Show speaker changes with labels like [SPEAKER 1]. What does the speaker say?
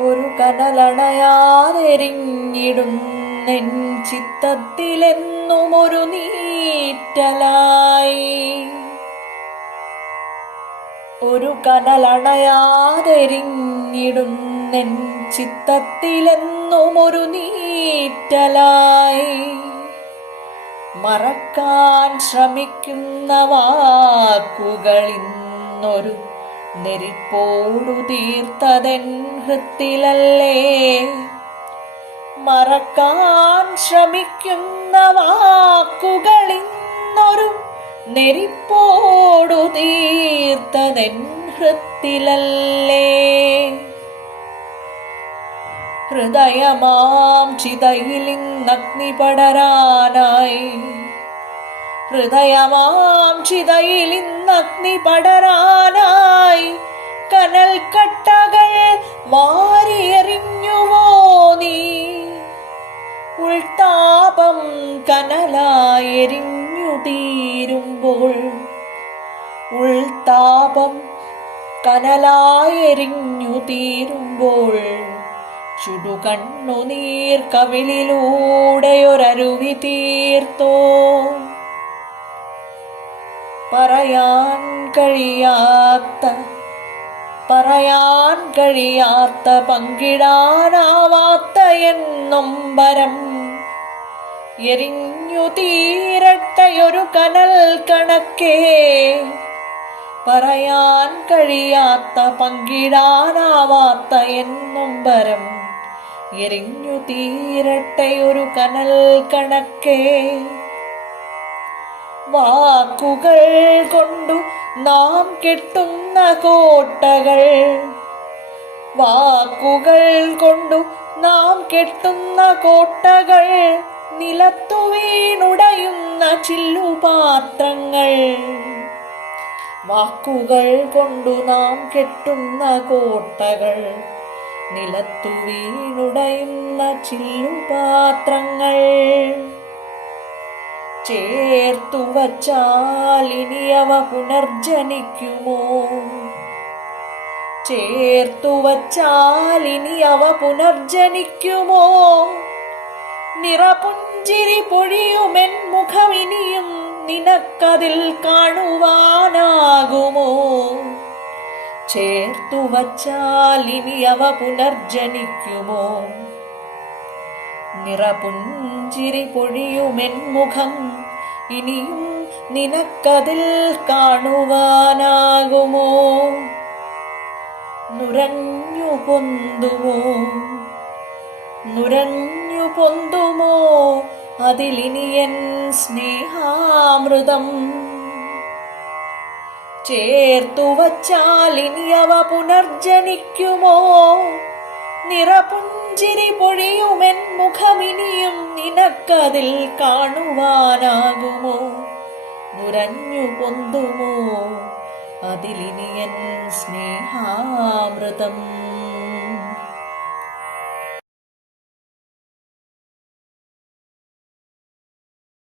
[SPEAKER 1] ഒരു കനലണയാതെരിഞ്ഞിടുന്നെൻ ചിത്തത്തിലെന്നും ഒരു നീറ്റലായി. ഒരു കനലണയാതെരിഞ്ഞിടുന്നെൻ ചിത്തത്തിലെന്നും ഒരു നീറ്റലായി. മറക്കാൻ ശ്രമിക്കുന്ന വാക്കുകൾ ഇന്നൊരു നെരിപ്പോടു തീർത്തതൻ ഹൃത്തിലല്ലേ? മറക്കാൻ ശ്രമിക്കുന്ന വാക്കുകൾ ഇന്നൊരു നെരിപ്പോടു തീർത്തതൻ ഹൃത്തിലല്ലേ? ഹൃദയമാം ചിതയിലിന്നഗ്നി പടരാനായി ഹൃദയമാം ചിതയിലിന്നഗ്നി പടരാനായി കനൽ കട്ടകൾ വാരിയെറിഞ്ഞുവോ നീ? ഉൾതാപം കനലായെരിഞ്ഞു തീരുമ്പോൾ ഉൾതാപം കനലായെരിഞ്ഞു തീരുമ്പോൾ ചുടുകണ്ണുനീർ കവിളിലൂടെയൊരരുവി തീർത്തോ? പറയാൻ കഴിയാത്ത പറയാൻ കഴിയാത്ത പങ്കിടാനാവാത്ത എന്നൊമ്പരം എരിഞ്ഞു തീരട്ടയൊരു കനൽ കണക്കേ പറയാൻ കഴിയാത്ത പങ്കിടാനാവാത്ത എന്നൊമ്പരം എരിഞ്ഞു തീരട്ടയൊരു കനൽ കണക്കേ വാക്കുകൾ കൊണ്ടു നാം കെട്ടുന്ന കോട്ടകൾ. വാക്കുകൾ കൊണ്ടു നാം കെട്ടുന്ന കോട്ടകൾ. നിലത്തു വീണുടയുന്ന ചില്ലുപാത്രങ്ങൾ. വാക്കുകൾ കൊണ്ടു നാം കെട്ടുന്ന കോട്ടകൾ. നിലത്തു വീണുടയുന്ന ചില്ലുപാത്രങ്ങൾ. ചേർത്തു വച്ചാൽ ഇനി അവ പുനർജനിക്കുമോ? ചേർത്തു വച്ചാൽ ഇനി അവ പുനർജനിക്കുമോ? നിറപുഞ്ചിരി പൊഴിയുമെൻ മുഖമിനിയും നിനക്കതിൽ കാണുവാനാകുമോ? ചേർത്തു വച്ചാൽ ഇനി അവ പുനർജനിക്കുമോ? നിറപുഞ്ചിരി പൊഴിയുമെൻ മുഖം. ഇനിയും നിനക്കതിൽ കാണുവാനാകുമോ? നുരഞ്ഞു പൊന്തുമോ? നുരഞ്ഞു പൊന്തുമോ? അതിലിനിയൻ സ്നേഹാമൃതം. ചേർത്തു വച്ചാൽ ഇനി അവ പുനർജനിക്കുമോ? നിറപുഞ്ചിരി പൊഴിയുമെൻ മുഖമിനിയും നിനക്കതിൽ കാണുവാനാകുമോ? നുരഞ്ഞു പൊന്തുമോ? അതിലിനിയൻ സ്നേഹാമൃതം.